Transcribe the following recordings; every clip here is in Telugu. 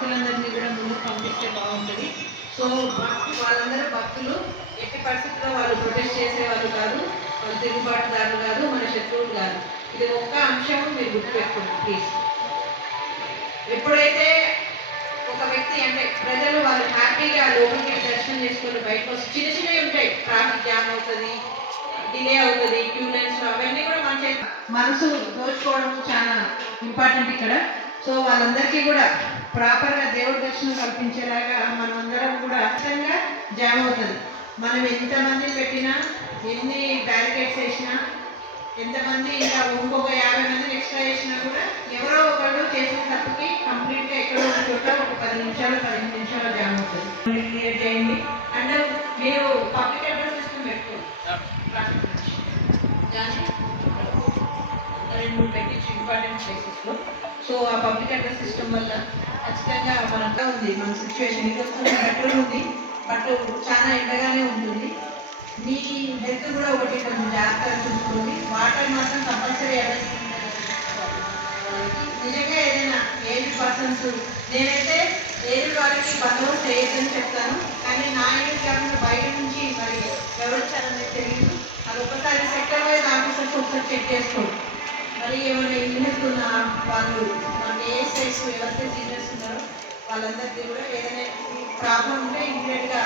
భక్తులందరికి ముందు పంపిస్తే బాగుంటుంది. సో వాళ్ళందరూ భక్తులు. ఎట్టి పరిస్థితుల్లో వాళ్ళు ప్రొటెస్ట్ చేసేవాళ్ళు కాదు. వాళ్ళు తిరుగుబాటుదారులు కాదు. మన శత్రువులు కాదు. ఇది ఒక్క అంశం మీరు గుర్తుపెట్టుకోండి ప్లీజ్ ఎప్పుడైతే ఒక వ్యక్తి అంటే ప్రజలు వాళ్ళు హ్యాపీగా లోపలికి దర్శనం చేసుకొని బయటకు వస్తే చిన్న చిన్నవి ఉంటాయి. ట్రాఫిక్ జామ్ అవుతుంది డిలే అవుతుంది క్యూ లైన్స్ అవన్నీ కూడా మన మనసు దోచుకోవడం చాలా ఇంపార్టెంట్ ఇక్కడ. సో వాళ్ళందరికీ కూడా ప్రాపర్గా దేవుడి దర్శనం కల్పించేలాగా మనమందరం కూడా ఖచ్చితంగా జామ్ అవుతుంది. మనం ఎంతమంది పెట్టినా ఎన్ని బ్యారికేడ్స్ వేసినా ఎంతమంది ఇంకా ఇంకొక యాభై మందిని ఎక్స్ట్రా చేసినా కూడా ఎవరో ఒకళ్ళు చేసిన తప్పుకి కంప్లీట్గా ఎక్కడో ఒక చోట ఒక పది నిమిషాలు పదిహేను నిమిషాలు జామ్ అవుతుంది. క్లియర్ చేయండి. అండ్ మీరు పబ్లిక్ అడ్రస్ సిస్టమ్ పెట్టుకోండి. రెండు పెట్టించి ఇంపార్టెంట్ ప్లేసెస్లో సో ఆ పబ్లిక్ అడ్రస్ సిస్టమ్ వల్ల ఖచ్చితంగా మనకు ఉంది. మన సిచ్యువేషన్ ఇది వస్తుంది. బట్టలు ఉంది. బట్ చాలా ఎండగానే ఉంటుంది. మీ హెల్త్ కూడా ఒకటి కొంచెం జాగ్రత్తగా చూసుకోండి. వాటర్ మాత్రం కంపల్సరీ అవైలబుల్ నిజంగా ఏదైనా ఏజ్ పర్సన్స్ నేనైతే ఏజ్ వాళ్ళకి బందోబస్తు చేయొద్దని చెప్తాను. కానీ నా ఏజ్ కాకుండా బయట నుంచి మరి ఎవరు వచ్చారనేది తెలియదు. అది ఒకసారి సెక్టర్ వైజ్ ఆఫీసర్స్ ఒకసారి చెక్ చేసుకోండి. మరి ఏమైనా ఉన్న వాళ్ళు మన ఏఎస్ఐస్ ఎవరైతే సీనియర్స్ ఉన్నారో వాళ్ళందరికీ కూడా ఏదైనా ప్రాబ్లం ఉంటే ఇమీడియట్గా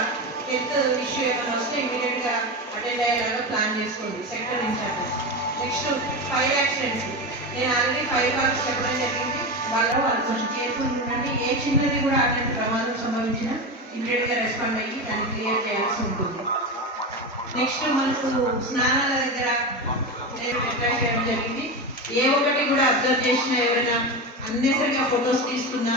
హెల్త్ ఇష్యూ ఏమైనా వస్తే ఇమీడియట్గా అటెండ్ అయ్యేలాగా ప్లాన్ చేసుకోండి sector incharges next fire accidents నేను ఆల్రెడీ ఫైవ్ వర్క్స్ చెప్పడం జరిగింది. వాళ్ళు వాళ్ళు కొంచెం కేర్ఫుల్ ఉండండి. ఏ చిన్నది కూడా అటువంటి ప్రమాదం సంభవించినా ఇమీడియట్గా రెస్పాండ్ అయ్యి దాన్ని క్లియర్ చేయాల్సి ఉంటుంది. నెక్స్ట్ మనకు స్నానాల దగ్గర నేను అటాక్ చేయడం జరిగింది. ఏ ఒక్కటి కూడా అబ్జర్వ్ చేసినా ఎవరైనా అన్నెసరిగా ఫొటోస్ తీసుకున్నా